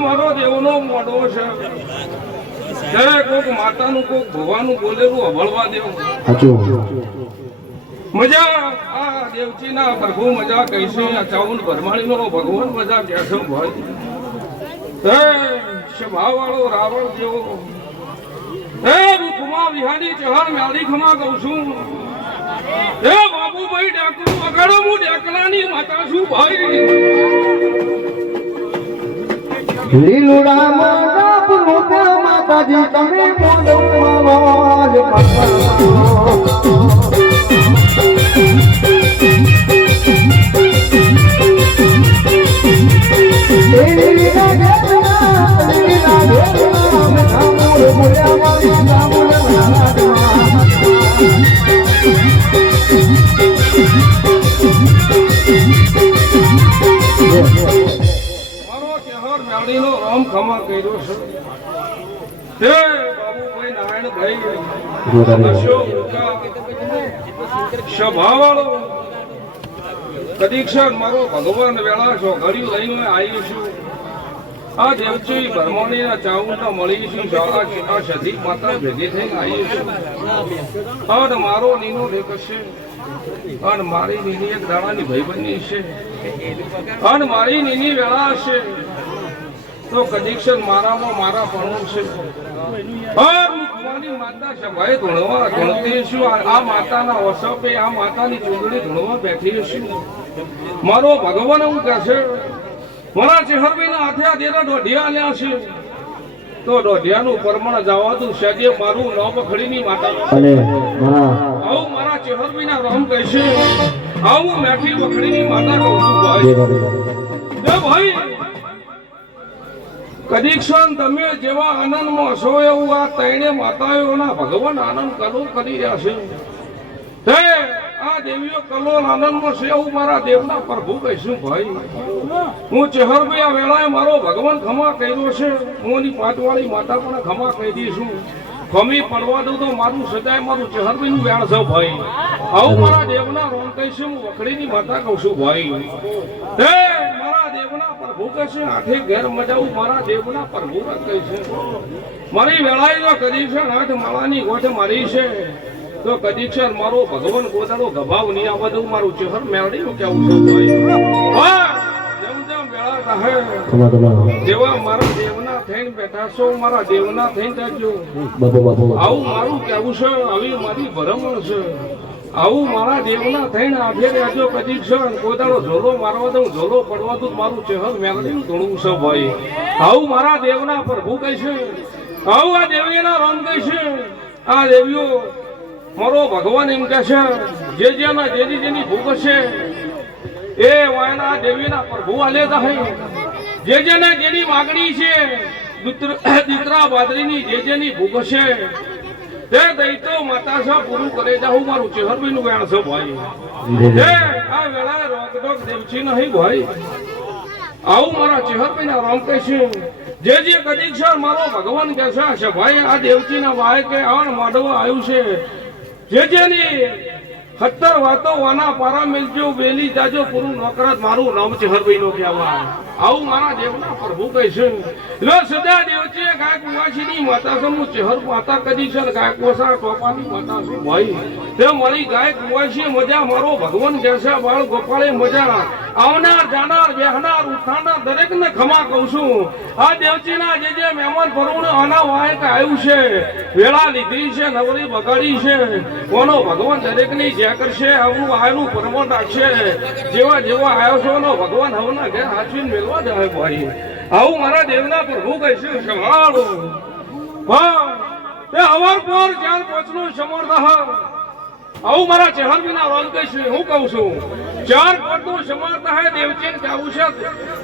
મારો દેવનો મોઢો છે કોક માતાનું કોક ભગવાનનું બોલેલું અભળવા દેવું મજા આ દેવજીના પ્રભુ મજા કહીશે આ ચાવન ભરમાણીનો ભગવાન મજા કહેશો ભાઈ હે સ્વભાવ વાળો રાવણ જેવો હે ખુમા વિહારી ચહર મેળી ખમા કહું છું હે બાબુભાઈ ડાકરું વગાડો હું ડાકલાની માતા છું ભાઈ લીલુડા માતા પુરુષ માતાજી તમે બોલો આવાજ રામ ખમા કર્યો છે હે બાબુભાઈ નારાયણભાઈ સ્વભાવ વાળો કદીક્ષણ મારો ભગવાન વેળા છો ઘડી લઈને આવી છું આ દેવજી ભરમણીના ચાઉંડા મળી છું આ સધી માતા ભેગી થઈને આવી છું અને મારો નીનો દેખશે અને મારી નીની એક દાડાની ભાઈબંધી છે અને મારી નીની વેળા હશે તો કદીક્ષણ મારામાં મારા પણ છે માતા સભાએ ધૂણવા ધૂણતી છું આ માતાના વસપે આ માતાની ચૂંટણી ધૂણવા બેઠી છું મારો ભગવાન એવું કહે છે મારા ચેહરભાઈના હાથે આ દેરા દોઢિયા આલ્યા છે તો દોઢિયાનું પરમણ જવા દઉં સજે મારું નવ ખડીની માતા આવું મારા ચેહરભાઈના રામ કહેશે આવું મેઠી વખડીની માતા કહું છું ભાઈ કદીક્ષણ તમે જેવા આનંદમાં છો એવું આ ત્રણે માતાઓના ભગવાન આનંદ કલો કરી રહ્યા છે હે આ દેવીઓ કલો આનંદમાં છે એવું મારા દેવના પ્રભુ કહીશું ભાઈ હું ચેહરભાઈ આ વેળાએ મારો ભગવાન ખમા કર્યો છે હું એની પાંચવાળી માતા પણ ખમા કહી દઈશું ખમી પડવા દઉં તો મારું સદાય મારું ચેહરભાઈ નું વેણ છે ભાઈ આવું મારા દેવના રોમ કહીશું હું વખડીની માતા કહું છું ભાઈ હે મારા દેવના પ્રભુ કહેશે આઠે ઘેર મજાવું મારા દેવના પ્રભુ કહેશે મારી વેળાએ જો કદીક્ષણ આઠ માળાની ગોઠ મારી છે તો કદીક્ષણ મારો ભગવાન ગોદાડો ગભાવ નહીં આ બધું મારું ચહેર મેળવી કેવું છું ભાઈ જેમ જેમ વેળા કહે જેવા મારા દેવના થઈને બેઠા છો મારા દેવના થઈને રહેજો આવું મારું કેવું છે આવી મારી ભરમણ છે આવું મારા દેવના થઈને આભે રહેજો કદીક્ષણ કોદાડો ઝોલો મારવા દઉં ઝોલો પડવા દઉં મારું ચહેર મેળવી ધૂણું છે ભાઈ આવું મારા દેવના પ્રભુ કહેશે આવું આ દેવીના રામ કહેશે આ દેવીઓ મારો ભગવાન એમ કહે છે જે જેના જેની ભૂખ છે એ વાયના દેવીના પ્રભુ આલે થાય જે જેને જેની માગણી છે દીકરા બાદરીની જે જેની ભૂખ છે તે દૈતો માતા સા પૂરું કરે જાઉં મારું ચેહરભાઈ નું વેણ છે ભાઈ હે આ વેળા રોકડોક દેવછી નહીં ભાઈ આવું મારા ચેહરભાઈ ના રામ કહે છે જે કદીક્ષણ મારો ભગવાન કહે છે ભાઈ આ દેવજી ના વાય કે આ માડવા આવ્યું છે જે જેની 70 વાતો વાના પારા મિલજો વેલી જાજો પૂરું નોકરાત મારું નામ છે હરભાઈ નો કહેવાય આવું મારા દેવના પ્રભુ કહે છે લો સદા દેવચે ગાય કુવાસીની માતા છે હું ચહેર માતા કદી છે ગાય કોસા ટોપાની માતા છું ભાઈ તે મળી ગાય કુવાસી મજા મારો ભગવાન કહેશે બાળ ગોપાળે મજા આવનાર જાનાર બેહનાર ઉઠાનાર દરેક ને ખમા કહું છું આ દેવચીના જે મહેમાન ભરવું આના વાયક આવ્યું છે વેળા લીધી છે નવરી બગાડી છે કોનો ભગવાન દરેક ની જે કરશે આવું આયનું પરમણ રાખશે જેવા જેવા આવ્યો છો નો ભગવાન હવના ઘેર હાચવીને મેળવા જાય ભાઈ આવું મારા દેવના પ્રભુ કહેશે સંભાળો હા તે અવાર પર 4-5 નું સમર્થ આવું મારા ચહેરવીના રોલ કહીશ હું કહું છું 4-5 નું સમર્થ હે દેવચીન કહેવું છે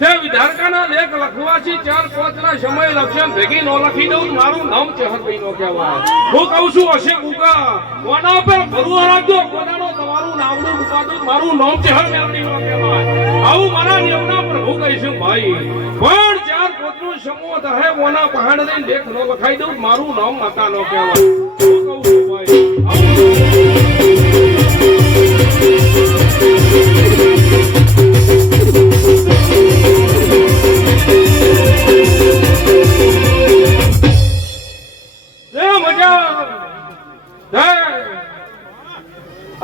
તે વિધારકાના લેખ લખવાથી 4-5 ના સમય લક્ષણ ભેગી નો લખી દઉં મારું નામ ચહેરવી નો કહેવાય હું કહું છું હશે કુકા કોના પર ભરું રાખજો કોનાનો તમારું નામનું ઉપાદન મારું નામ ચહેર મેળવી નો કહેવાય આવું મારા દેવના પ્રભુ કહીશું ભાઈ પણ 4-5 નું સમૂહ હે કોના પહાડ દઈને લેખ નો લખાઈ દઉં મારું નામ માતા નો કહેવાય હું કહું છું ભાઈ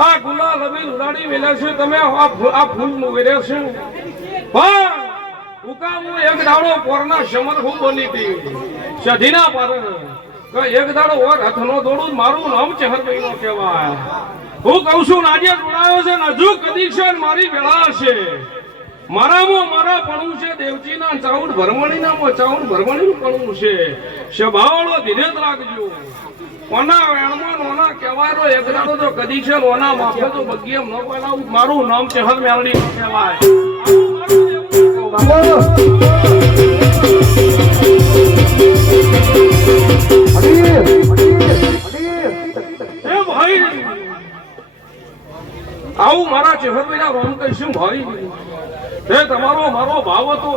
આ ગુલાલ અબીલ ઉડાડી વેલા છે તમે આ ફૂલ નું વેરે છે પણ ઉકાવું એક દાડો પોરના સમર હું બોલી હતી સધીના પર એક દાડો ઓર હથનો દોડું મારું નામ ચહેરભાઈ નો કહેવાય હું કહું છું આજે જોડાયો છે નજુ કદી છે મારી વેળા છે મારામાં મારા પણું છે દેવજીના ચાઉડ ભરમણીના ચાઉડ ભરમણીનું પણું છે સ્વભાવળો ધીરે જ રાખજો ઓના વેણમાં ઓના કહેવાય એક દાડો તો કદી છે ઓના માફે તો બગીએમ ન બનાવું મારું નામ ચહેર મેળડી નો કહેવાય આવું મારા ચહેરભાઈના રોમ કહીશું ભાઈ તે તમારો મારો ભાવ હતો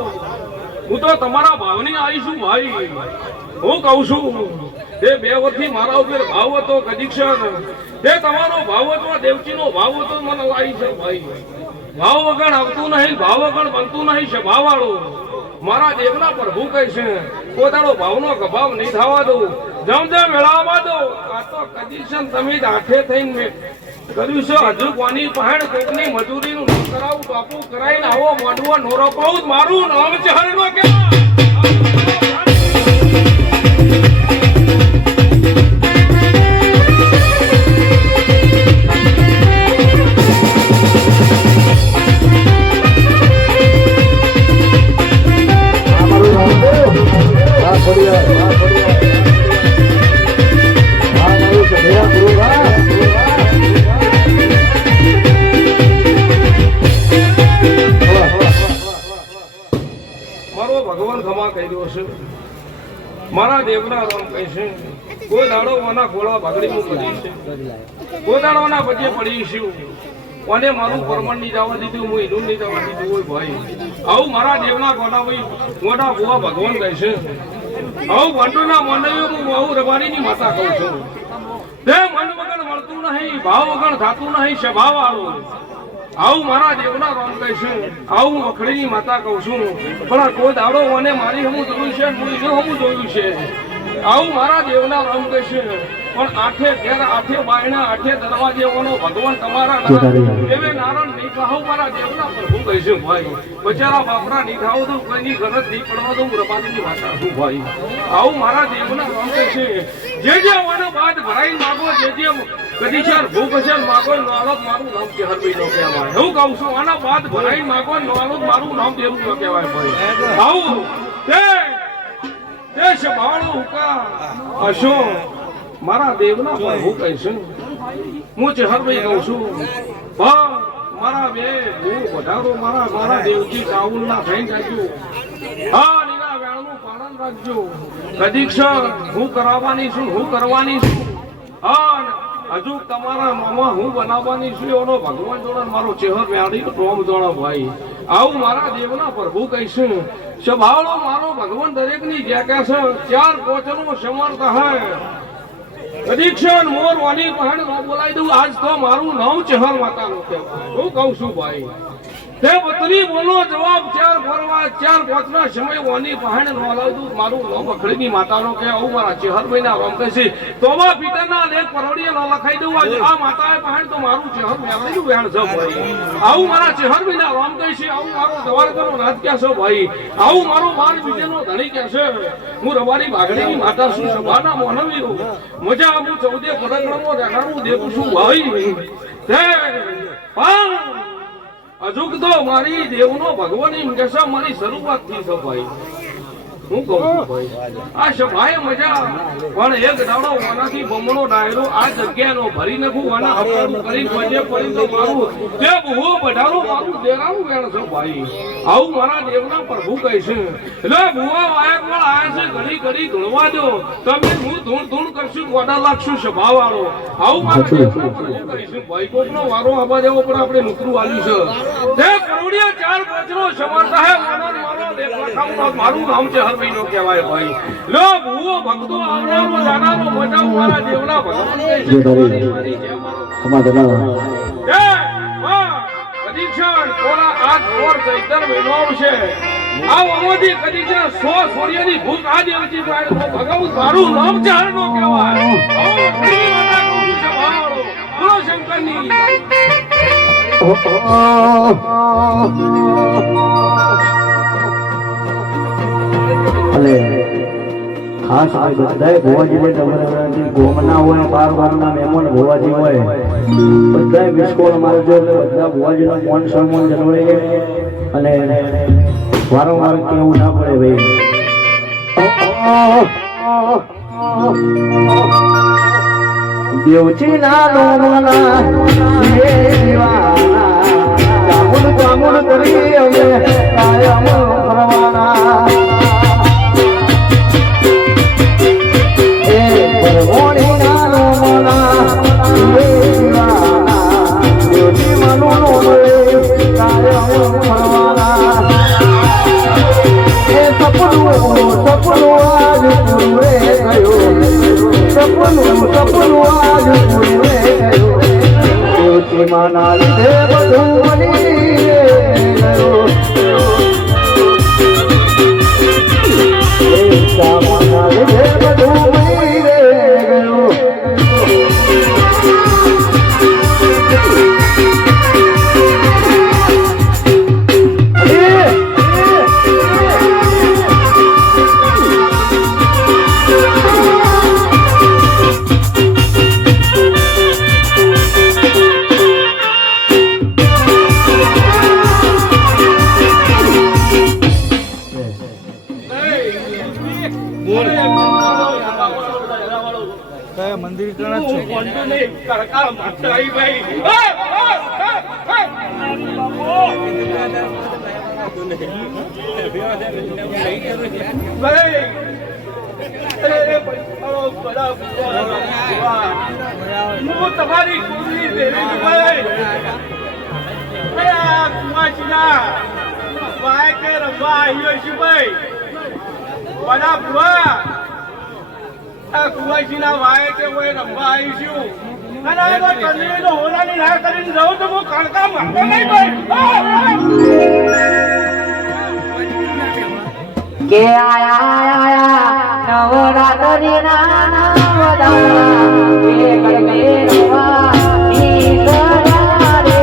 હું તો તમારા ભાવની આવીશું ભાઈ હું કહું છું તે 2 વર્ષથી મારા ઉપર ભાવ હતો કદીક્ષણ તે તમારો ભાવ હતો દેવચીનો ભાવ હતો મને લાવી છે ભાઈ ભાવ વગર આવતું નહીં ભાવ વગર બનતું નહીં છે ભાવવાળો મારા દેવના પ્રભુ કહે છે પોતાનો ભાવનો ગભાવ નહીં થવા દો જમ મેળવવા દો આ તો કદીક્ષણ તમે જ હાથે થઈને કર્યું છે હજુ કોની પહાડ કોકની મજૂરીનું ન કરાવું બાપુ કરાઈને આવો મોઢવો નોરો પાઉં મારું નામ છે હરનો કે ભગવાન ખમા કહી દો છે મારા દેવના રામ કહે છે કોઈ દાડો ઓના ગોળા ભાગડી હું પડી છે કોઈ દાડો ઓના પછી પડી છું અને મારું પરમણ નહીં જવા દીધું હું એનું નહીં જવા દીધું હોય ભાઈ આવું મારા દેવના ગોડા ભાઈ મોટા ભુવા ભગવાન કહે છે આવું વંટુના મંડળીઓ હું આવું રબારીની માતા કહું છું તે મન વગર મળતું નહીં ભાવ વગર થતું નહીં સ્વભાવ વાળું આવું મારા દેવના રામ કહે છે આવું વખડીની માતા કહું છું પણ કોઈ દાડો મને મારી હમું જોયું છે હું એનું હમું જોયું છે આવું મારા દેવના રામ કહે છે પણ આઠે ઘેર આઠે બાયણા આઠે દરવાજે ઓનો ભગવાન તમારા એવે નારણ નહીં ખાવ મારા દેવના પ્રભુ કહે છે ભાઈ બચારા બાપરા નહીં ખાવ તો કોઈની ગરજ નહીં પડવા દઉં રબારીની માતા છું ભાઈ આવું મારા દેવના રામ કહે છે જે ઓનો બાદ ભરાઈ માગો જે કદી ચાર ભૂખ હશે માગો નોલત મારું નામ ચહેરભાઈ નો કહેવાય હું કહું છું આના બાદ ભરાઈ માગો નોલત મારું નામ દેવું નો કહેવાય ભાઈ આવું તે સ્વભાવનો હુકા હશો મારા દેવના પ્રભુ કહે છે હું ચહેરભાઈ કહું છું મારા બે હું વધારો મારા દેવજી ચાઉલ ના થઈને રાખજો હા નીના વેણનું પાલન રાખજો કદીક્ષણ હું કરાવવાની છું હું કરવાની છું હા હજુ તમારા મામા હું બનાવવાની છું એનો ભગવાન જોડે મારો ચહેર વ્યાડી પ્રોમ જોડો ભાઈ આવું મારા દેવના પ્રભુ કહીશું સ્વભાવનો મારો ભગવાન દરેક ની જે કહે છે 4-5 નો સમર્થ હે અધિક્ષણ મોર વાની પહાડ નો બોલાવી દઉં. આજ તો મારું નામ ચહર માતાનું કહેવાય. હું કહું છું ભાઈ, તે બતરી બોલો જવાબ ચાર ફરવા ચાર પાંચના સમય વાની પહાડ નો બોલાવી દઉં. મારું નામ અખડીની માતાનો કે આવું મારા ચહર મહિના રામ કહેશે. તોબા પિતાના લેખ પરવડીએ ન લખાઈ દઉં. આજે આ માતાએ પહાડ તો મારું ચહર મેળવેલું વેણ છે ભાઈ. આવું મારા ચહર મહિના રામ કહેશે. આવું મારો દ્વારકાનો રાજ ક્યાં છે ભાઈ. આવું મારો બાર બીજેનો ધણી ક્યાં છે. હું રવારી બાગડીની માતા છું. સભાના મોનવી હું મજા હું 14 પરગણામાં રહેનારું દેવું છું ભાઈ. તે પણ અજુક તો મારી દેવનો ભગવાન એમ કે છે મારી શરૂઆત થી છે ભાઈ. હું કહું છું ભાઈ, આ સભાએ મજા પણ એક દાડો વાનાથી બમણો ડાયરો આ જગ્યાનો ભરી નાખું. વાના અપરાધ કરી વજે પડી તો મારું તે બહુ બઢારો મારું દેરાનું વેણ છે ભાઈ. આવું મારા દેવના પ્રભુ કહે છે. એટલે ભુવા વાયક વાળ આયા છે ઘડી ઘડી ધૂણવા દો. તમે હું ધૂણ ધૂણ કરશું ગોડા લાગશું સભા વાળો. આવું મારા દેવના પ્રભુ કહે છે ભાઈ. કોકનો વારો આવા દેવો પણ આપણે નોકરું આલ્યું છે. તે કરોડિયા ચાર પાંચનો સમાર સાહેબ મારો લેખ લખાવનો મારું નામ છે હરમહિનો કહેવાય ભાઈ. લો ભૂવો ભક્તો આવનારો જાનારો મજાવ મારા દેવના ભગવાન કહે છે. મારી જય મારો જય માં અધિક્ષણ કોના આજ ઓર ચૈતર મહિનો આવશે. આ ઓમોદી કદી છે 100 સૂર્યની ભૂખ આ દેવજી પાડે ભગવાન મારું નામ ચારનો કહેવાય. આવો ઘણી માતા કહું છું સભાવાળો. બોલો શંકરની. અને ખાસ આ બધાય ભોવાજીને તમારાથી ગોમના હોય 12 ગામના મહેમાન ભોવાજી હોય બધાય વિસ્કોળ મારજો. બધા ભોવાજીનો મોન સન્માન જળવાય અને વારંવાર કેવું ના પડે ભાઈ. દેવજી ના લોમના હે દીવાના જામુન જામુન કરી અમે કાયમ ફરવાના. પરવોણી ના લોમના હે દીવાના દેવજી મનો મળે કાયમ ફરવાના. એ સપનું આજ પૂરે ગયું. સપનું આજ પૂરે ગયું. દેવજી માના લીધે બધું બની ગયું. દેવતા માના લીધે બધું બની ગયું. મંદિર કણા છો કડકા માતાઈ ભાઈ. હું તમારી કુંડલી દેવી ભાઈ. કુમાચીના વાય કે રમવા આવ્યો છું ભાઈ. વડા ભુવા આ કુવાસીના વાય કે કોઈ રમવા આવીશું. અને આ તો ચંદ્રીનો હોરાની રાહ કરીને રહું તો હું કણકા માંગો નહીં ભાઈ. કે આયા નવરાત્રી ના નવદાના કે ગરબે રમવા ઈ કરા રે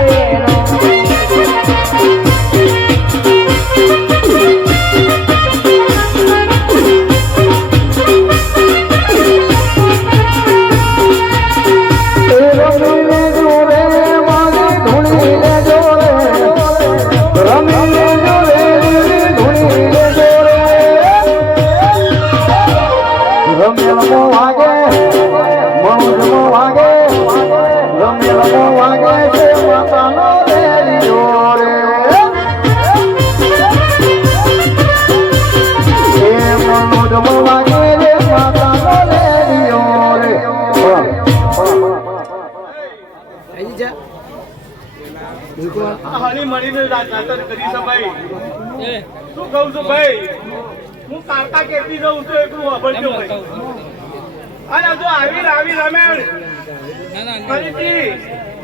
શું કહું છું ભાઈ. હું કાકા કેટલી રહું છું એટલું વાપરજો ભાઈ. અને જો આવી રમેણ ફરીથી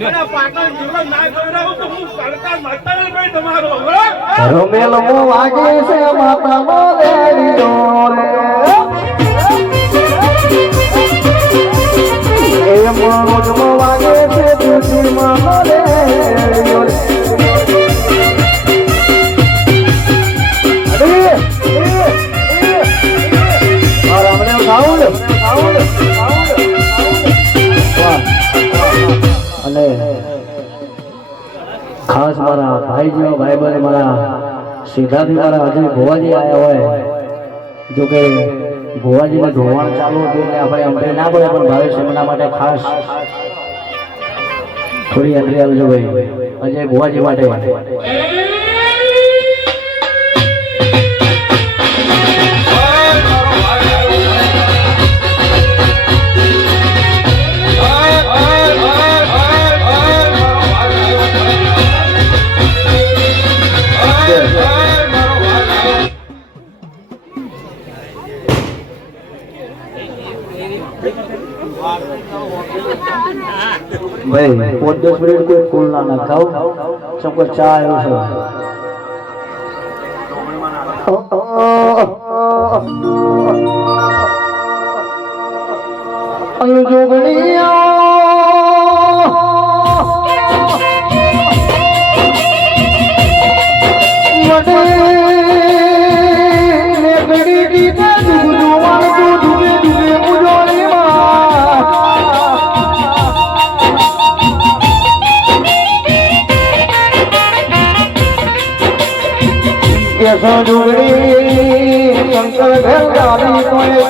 અને પાટણ જિલ્લો ના ગવડાવું તો હું સરકાર માતા ભાઈ તમારો રમેલ મો વાગે છે માતા મોરેડી ડોલે એ મોજ મો વાગે છે તુસી માં મોરેડી ડોલે અને ખાસ મારા ભાઈજીઓ ભાઈબંધ મારા સીધાથી મારા હજી ભોવાજી આવ્યા હોય જો કે ભોવાજીને ધોવાણ ચાલુ હતું એટલે આપણે અમરે ના પડે પણ ભાવેશ એમના માટે ખાસ થોડી એન્ટ્રી આવજો ભાઈ અજય ભોવાજી માટે ભાઈ 5-10 મિનિટ કોઈ ફૂલ ના નખાવ સબકો ચા આવ્યો છે શંકર ઘર ગાડી કોઈ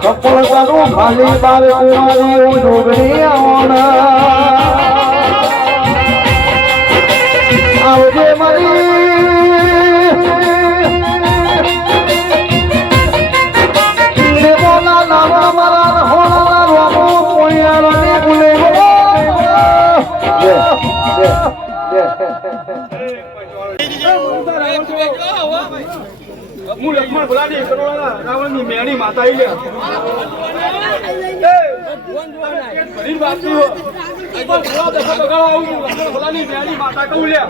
કપડ કરું ખાલી બાર કુમારી ડુગરી આવજે મારી બોલા લાવા મારા હોલા રોમો કોયારાની ગુલે હું લક્ષ્મણ ભલાડી કરોડા રાવણની મેણી માતા આવી ભલાની મેણી માતા કહું લ્યા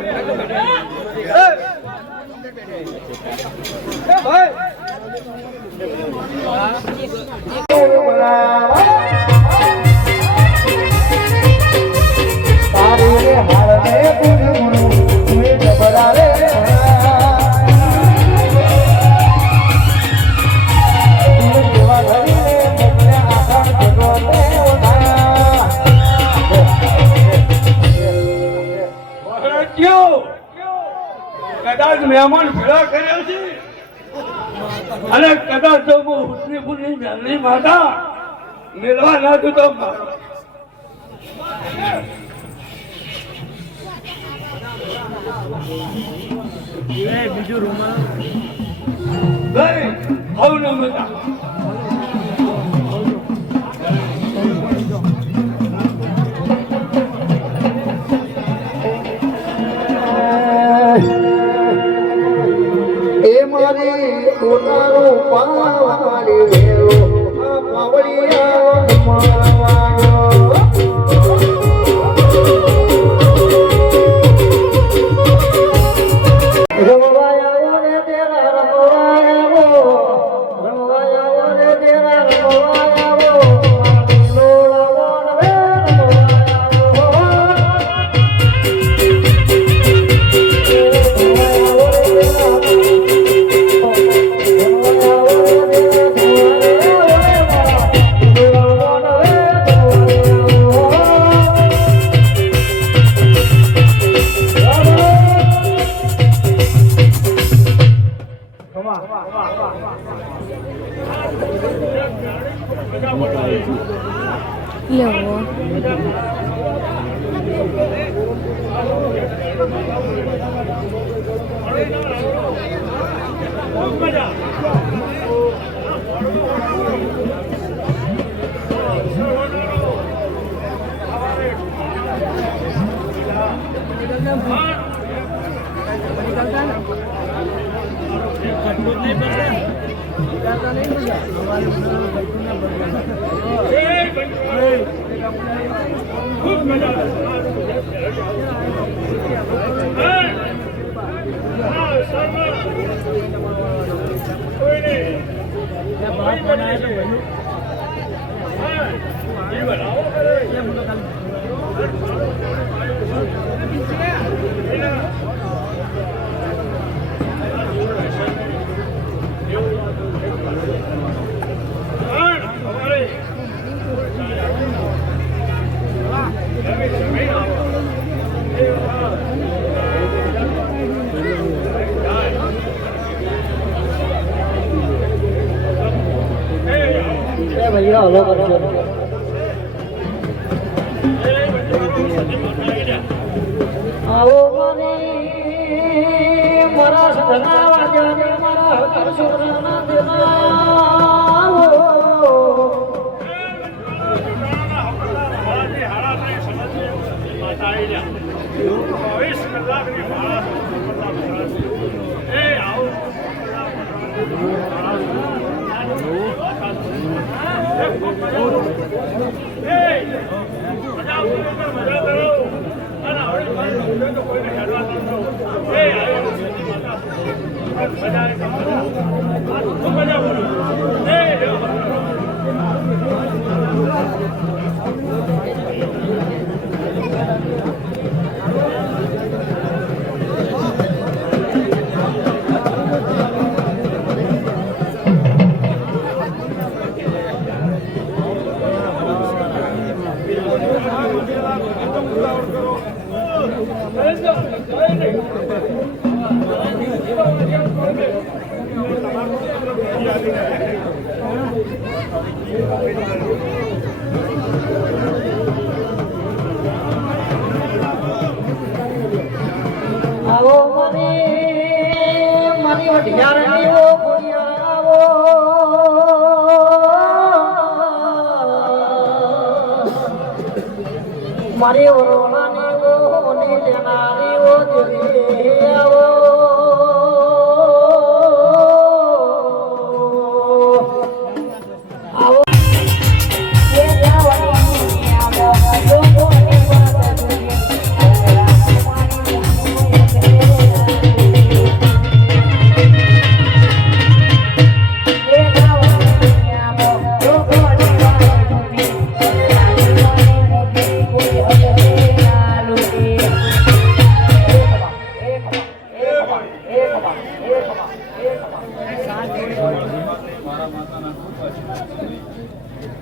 કદાચ મહેમાન ભેળા કર્યા છે અને કદાચ જો હું હુસનીપુરની મેલની માતા મેળવા ના દઉં તો બીજું રૂમા હવ ન મતા પોતાનો પાવાળી વેલો પાવળિયા મારવાયો રમવાયો ને તેરા રમવાયો ને તેરા રમવાયો લોળાવો ને ખૂબ મજા ભૈયા હલો કરજો આવો મને મારા સદના વાજાને મારા હકર સુરના દેનાવો આવો મને મારી વઢિયારની ઓ આવો મારી ઓરોનાની ઓ ને દેનારી ઓ દેવી આવો આવો એ જાવણી આવો લોકો ની વાત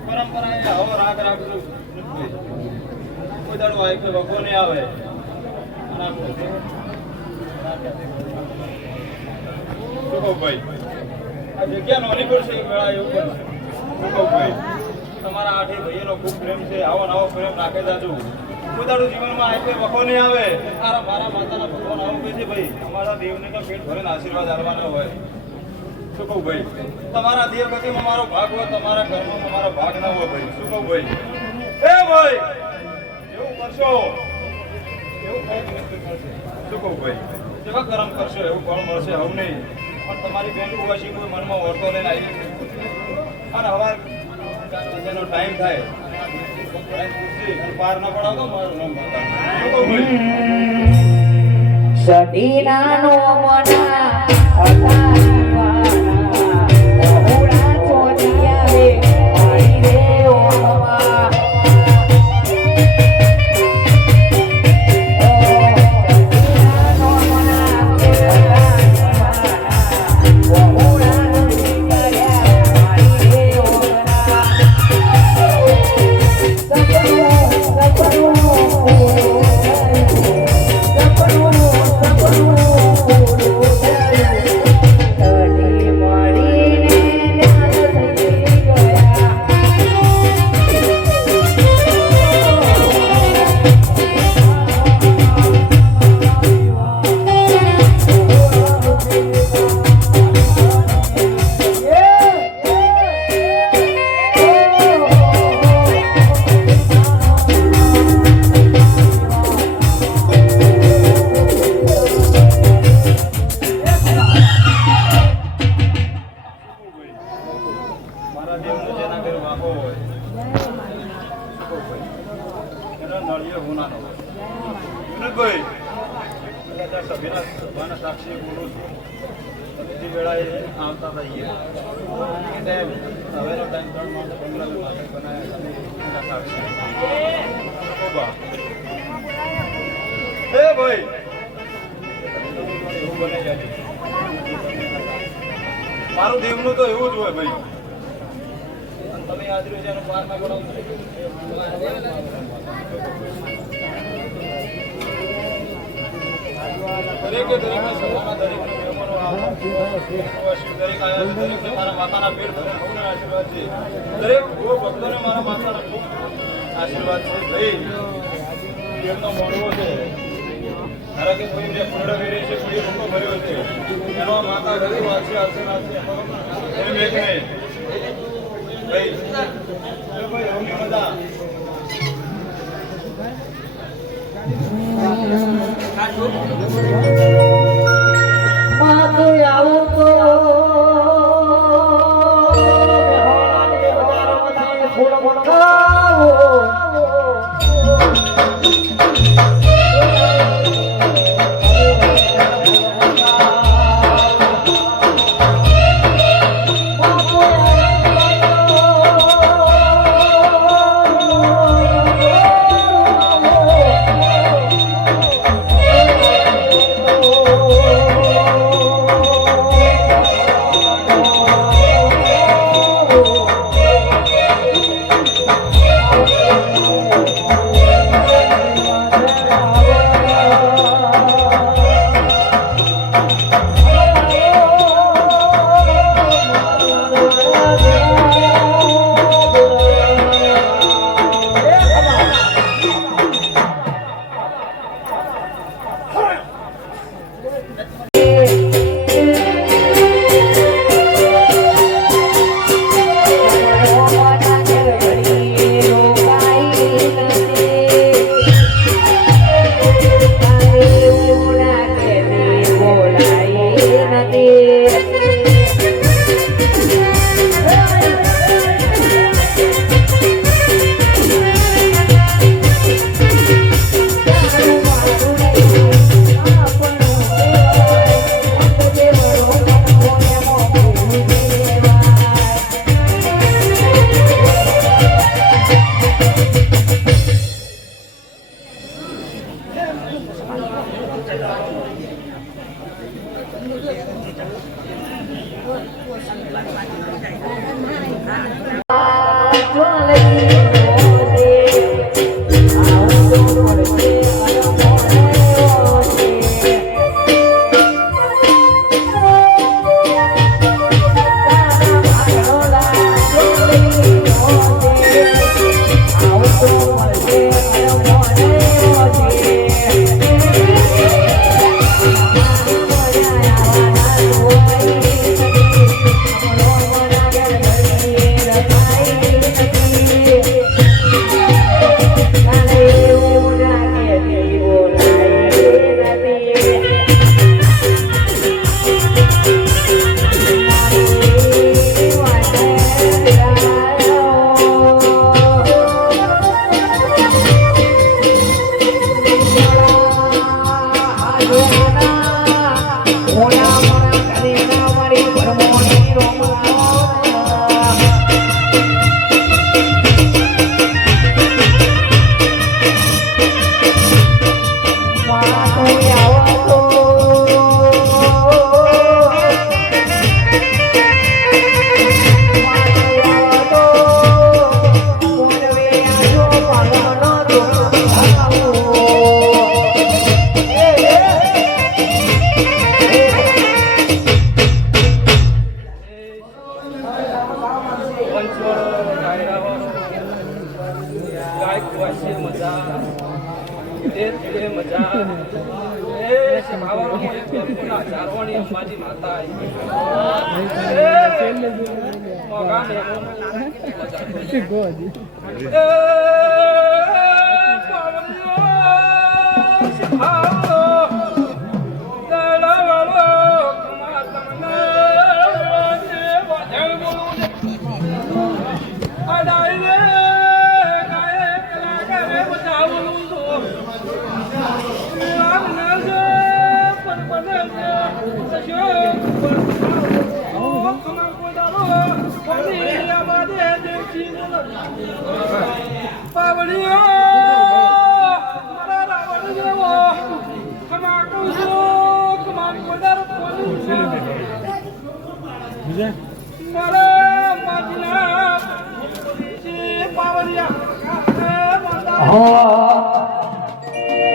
પરંપરાએ આવો રાગ રાખજો કોઈ દાડો હોય કે વગો નહીં આવે શું કહું ભાઈ આ જગ્યા નોની પડશે મેળા એવું બનશે શું કહું ભાઈ તમારા આઠે ભાઈઓનો ખૂબ પ્રેમ છે આવો નવો પ્રેમ રાખે જાજો કોઈ દાડો જીવનમાં આવે કોઈ વખો નહીં આવે મારા માતાના ભગવાન આવું કહે છે ભાઈ અમારા દેવને તો પેટ ભરીને આશીર્વાદ આપવાના હોય શું કહું ભાઈ તમારા દેવ ગતિમાં મારો ભાગ હોય તમારા ઘરમાં મારો ભાગ ના હોય ભાઈ શું કહું ભાઈ એ ભાઈ એવું કરશો એવું કઈ મળશે શું કહું ભાઈ જેવા કર્મ કરશો એવું ફળ મળશે આવું નહીં પણ તમારી બેનું પછી કોઈ મનમાં વર્તો લઈને આવી અને હવાર જેનો ટાઈમ થાય પાર ના પડાવતો મારું નામ શું કહું ભાઈ સદીના નો મના હતા Oh બધા સભ્યના સભાના સાક્ષી બોલું છું તમે જે વેળાએ આવતા રહીએ એ ટાઈમ હવેનો ટાઈમ 3 માણસ બંગલા માટે બનાવ્યા તમે એના સાક્ષી ઓબા હે ભાઈ એવું બને જાય મારું દેવનું તો એવું જ હોય ભાઈ અને તમે હાજર છે એનો પાર ના ગણાવો દરેકે દરેકને સભામાં દરેકને મહેમાનો આવ્યા દરેક આવ્યા છે દરેકને મારા માતાના પેટ ભરે સૌને આશીર્વાદ છે દરેક ભક્તોને મારા માતાના ખૂબ આશીર્વાદ છે ભાઈ એમનો મળવો છે ધારા કે કોઈ જે ફૂલડા વેરે છે કોઈ રૂપો ભર્યો છે એનો માતા ગરીબ વાંચી આવશે એમ એક નહીં ભાઈ ભાઈ રોમી મજા માતું આવું તો મેહોણાની હજારો બધાને ફૂલ મંગાવો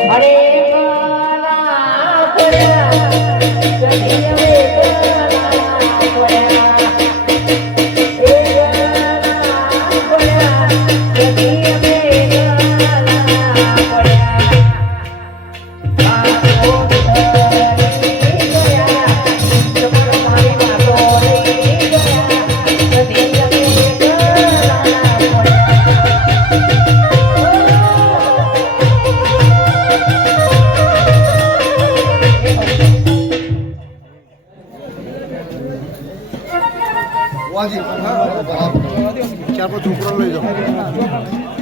અરે ગલા પડ્યા કદી હવે ગલા પડ્યા એ ગલા પડ્યા કદી હવે ગલા પડ્યા આ ધરી ગયા તમારો મારી વાતો રહી ગયા કદી હવે ગલા પડ્યા વાજી ચાર પાંચ છોકરા લઈ જાઓ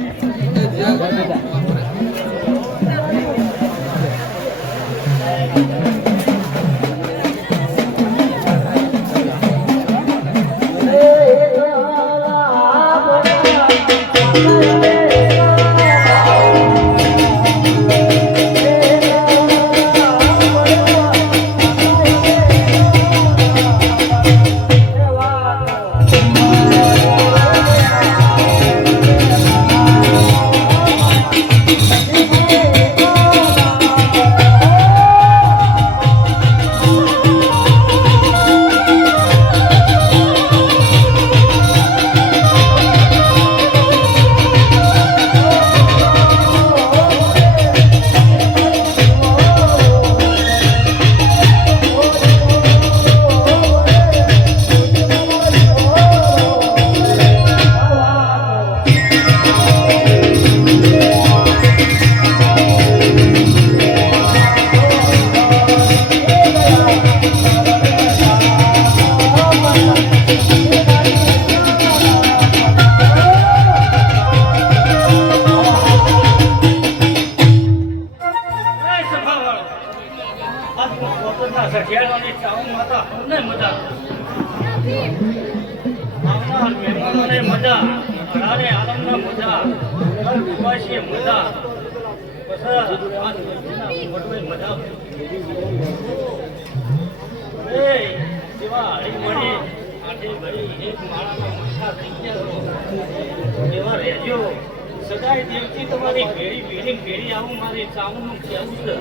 સદાય દેવથી તમારી ભેડી ભેડી આવું મારી ચામનું કહેવું છે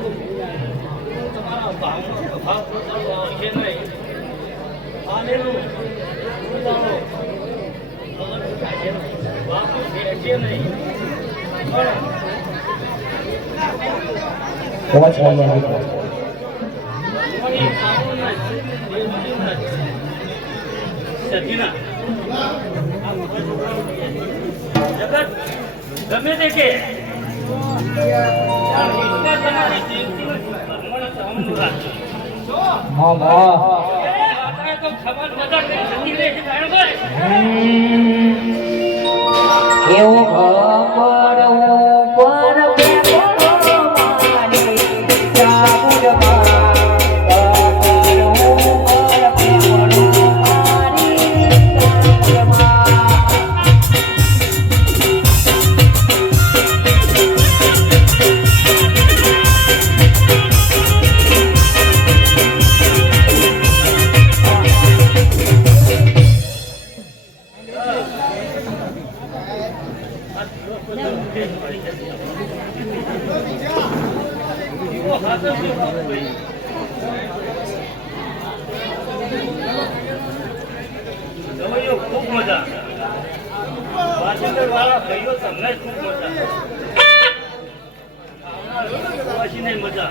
તમારા ભાવનો પ્રભાવ પોતાનો આવશે નહીં આલેલું પોતાનો અલગ થાય નહીં બાપુ ભેટશે નહીં સતીના જગત ગમે તે કે તમારી જીવતીનો ભ્રમણ થવાનું રાખજો તો ખબર બધા જતી રહે છે ભાઈ એવું ખબર ઉપર પેપરો મારી ચાબુડમાં ખૂબ મજા વાસંદર વાળા ભાઈઓ તમને ખૂબ મજા મજા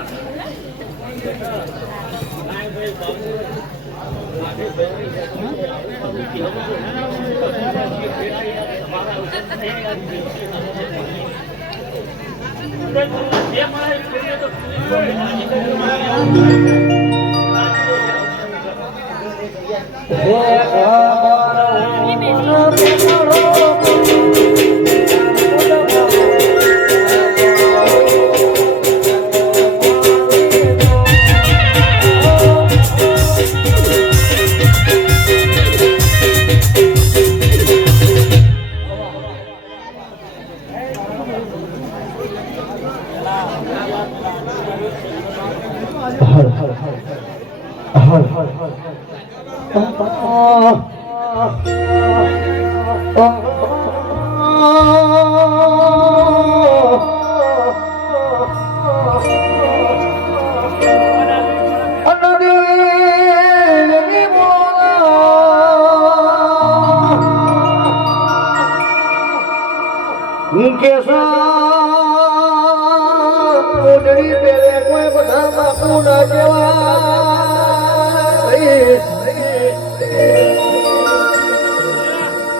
ઓઢણી પહેરે કોઈ બધા બાપુ ના જેવા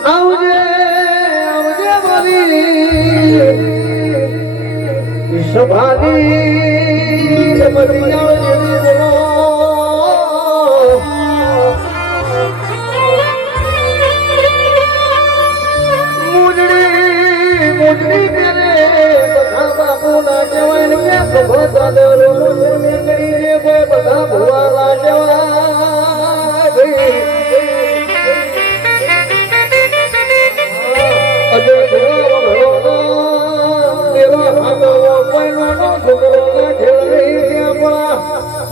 આવજે આવજે મારી સભાની બધી આવજે મોજડી પહેરે બધા બાપુ ના કહેવાય ને ક્યાં ખભો ચાદરો નીકળી કોઈ બધા ભુવા ના કહેવાય અજય ભુવા ભલો દેવા ભાગવો કોઈ નો છોકરો ના ઢેર નહીં ત્યાં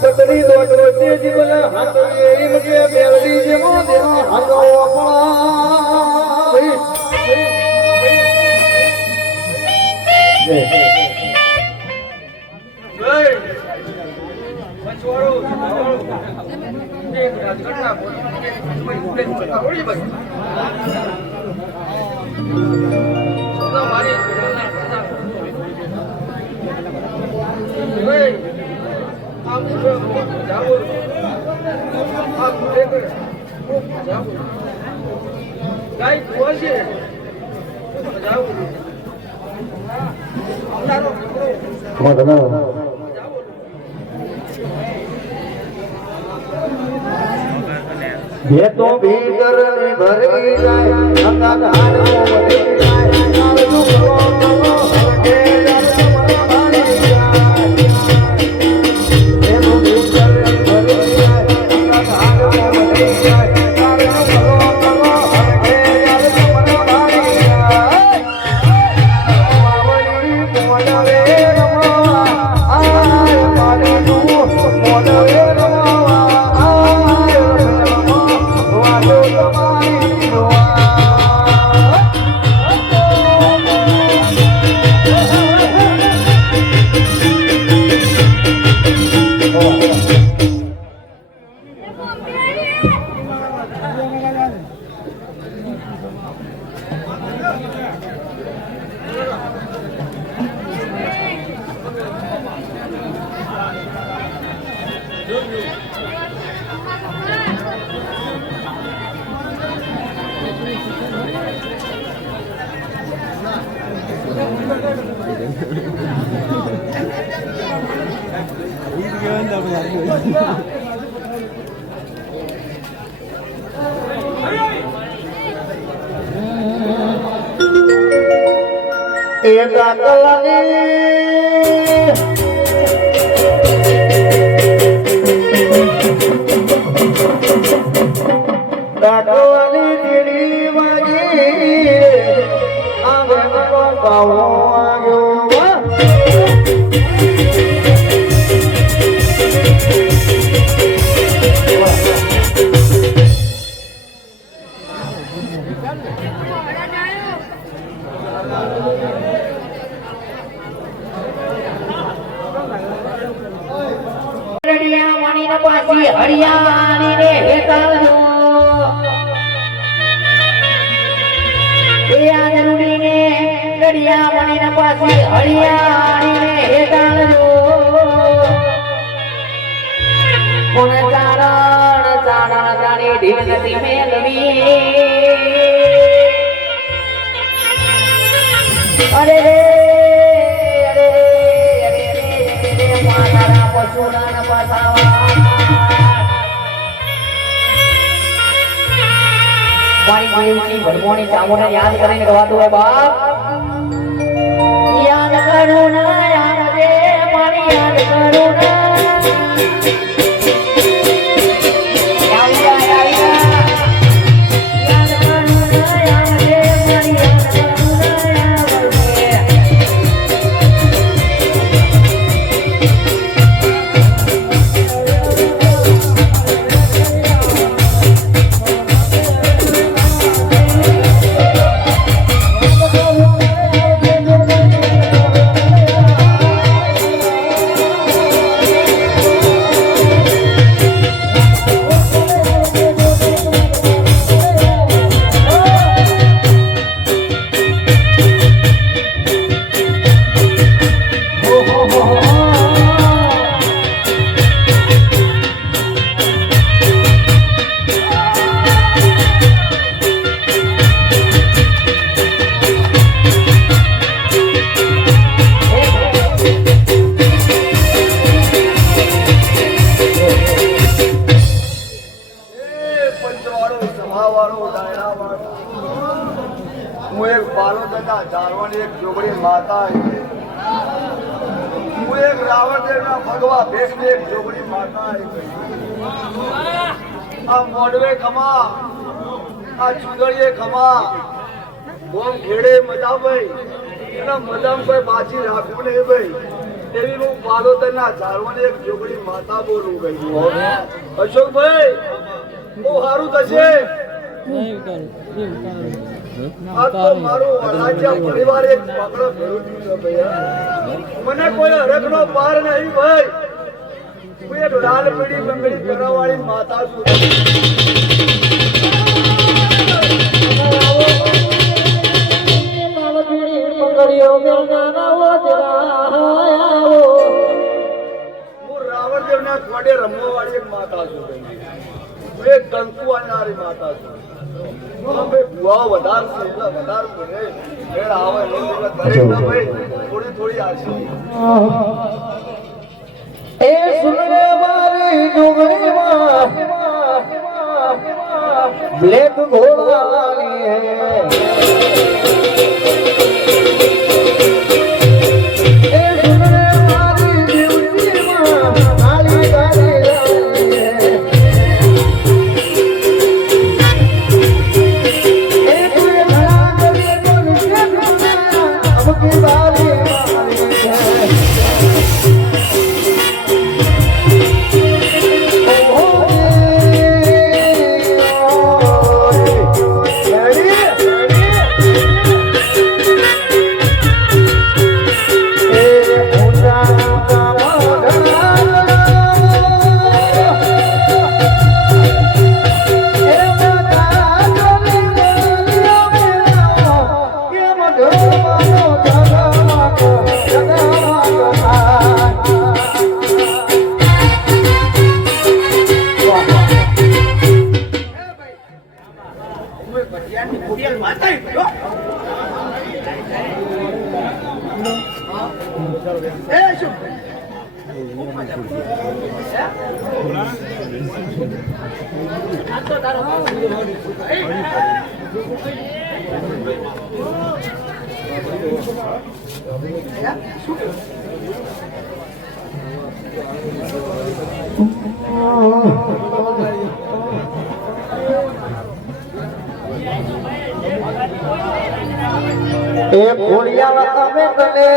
બતરી દોટ વચ્ચે જીવના હાથ એમ કે મેળવી જેવો દેવા ભાગવો ભેતો ભીતર ભરી જાય અંગા ધાર મોરી જાય નારજુ કરો કરો હરકે જરમણી જાય ભેતો ભીતર ભરી જાય અંગા ધાર મોરી જાય નારજુ કરો કરો હરકે જરમણી જાય માવડી મોડવે રમવા આય માડનું મોડવે દાદોની દીડી વાગી આંગણનો ગાવો આવ્યો હરિયાણી રે હેતાલજો એ આંગણુડી ને રડિયા મણીના પાસે હરિયાણી રે હેતાલજો કોણ ચારણ ચારણ ચાણી ઢીંગતી મેલવી અરે રે અરે અરે માતાના પશુના પાસાવા મારી મારી ભરમોની ચામોને યાદ કરીને ગવાતું હોય બાપ યાદ કરું ના યાદ રે મારી યાદ કરું ના ના ધારવાની એક જોગડી માતા આવી. હું એક રાવણદેવના ભગવા ભેખની એક જોગડી માતા આવી. આ મોડવે ખમા, આ ચુંદડીએ ખમા, ગોમ ખેડે મજા ભાઈ, એના મજામાં કોઈ બાજી રાખવું નહીં ભાઈ. એવી હું પાલોતરના ઝાડવાની એક જોગડી માતા બોલું ગઈ. અશોકભાઈ બહુ સારું થશે. આ તો મારું વડાજા પરિવાર એક પકડો ભેરું થયું છે ભૈયા. મને કોઈ હરખનો પાર નહીં ભાઈ. હું એક લાલ પીળી બંગડી પહેરાવાળી માતા છું. હું રાવણદેવના થોડે રમવાવાળી એક માતા છું. હું એક કંકુ આનારી માતા છું. ભુવાઓ વધારે છે એટલે વધારે બોલે. મેળ આવે નહીં એટલે દરેક ના ભાઈ થોડી થોડી આશી. એ સુનરે મારી જોગણીમાં બ્લેક ઘોડાની હે. એ ખોડિયા તમે તને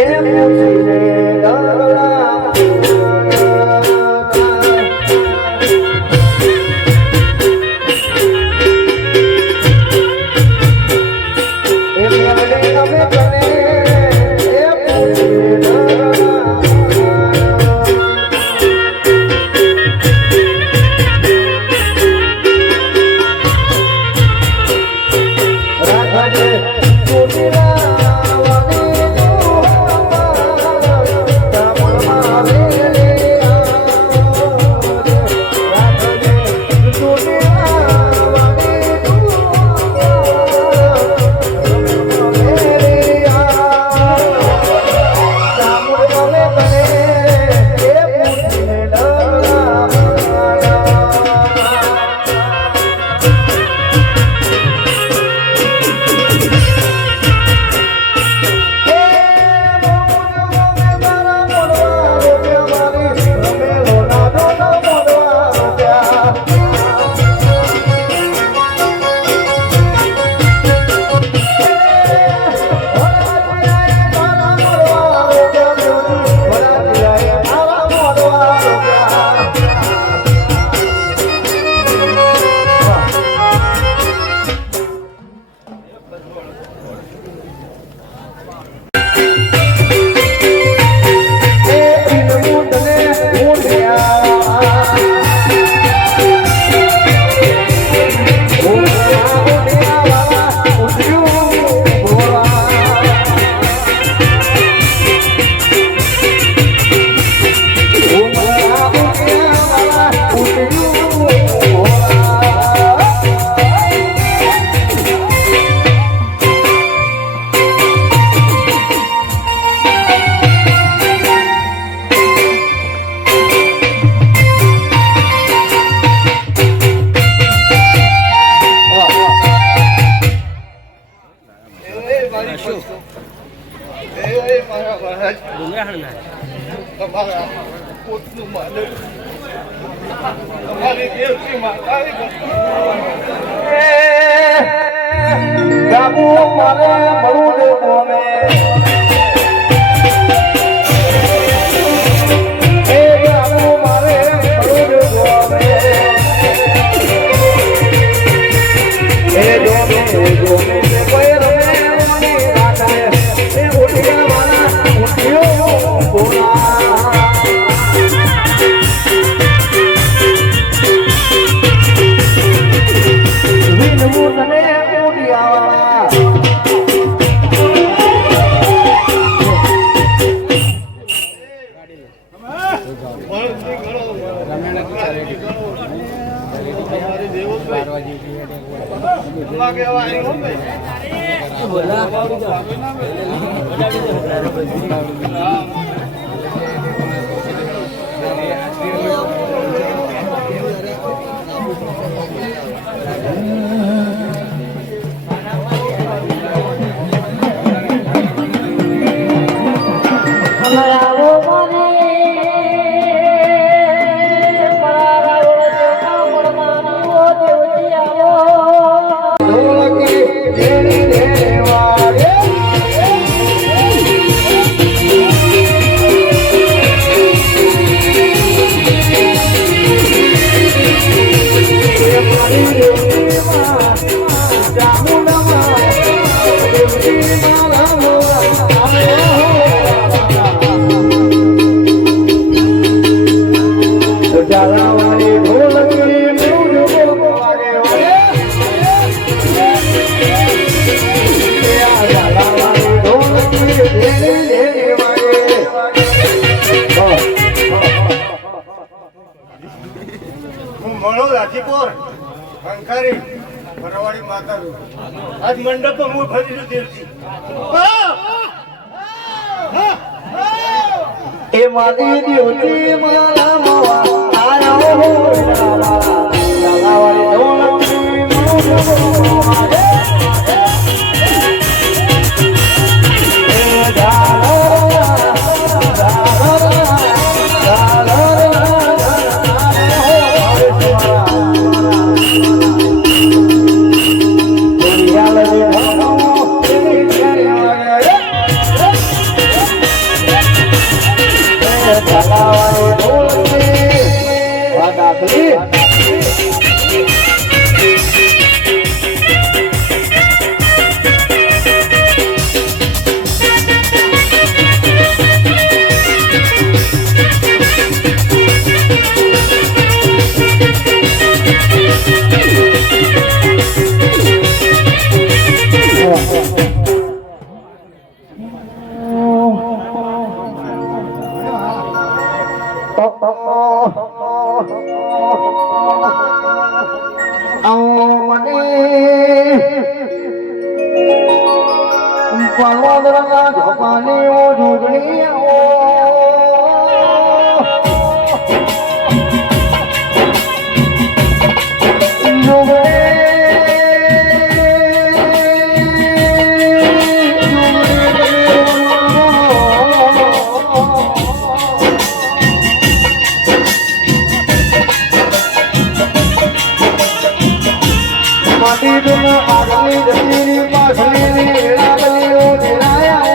એ પૂછીને પોતનું માને તમારી દેવકી માતા બાબુ મારે મળું ને બોલે એ બાબુ મારે મળું ને બોલે એ જોમે કોઈ રમે મને રાતે એ ઉઠિયા વાલા ઉઠિયો બોલા વિનમું તને ઉઠિયા આજ મંડપ તો હું ફરી દેવજી એ મારી દેવતી મારા મોવા આયો હો લાલાવાળી ઢોલકી મોવા પર્વતના ઝોપાની ઓ જોડણી માટી દુન આગલી જમીની પાછળની રાગલીઓ ધીરાયા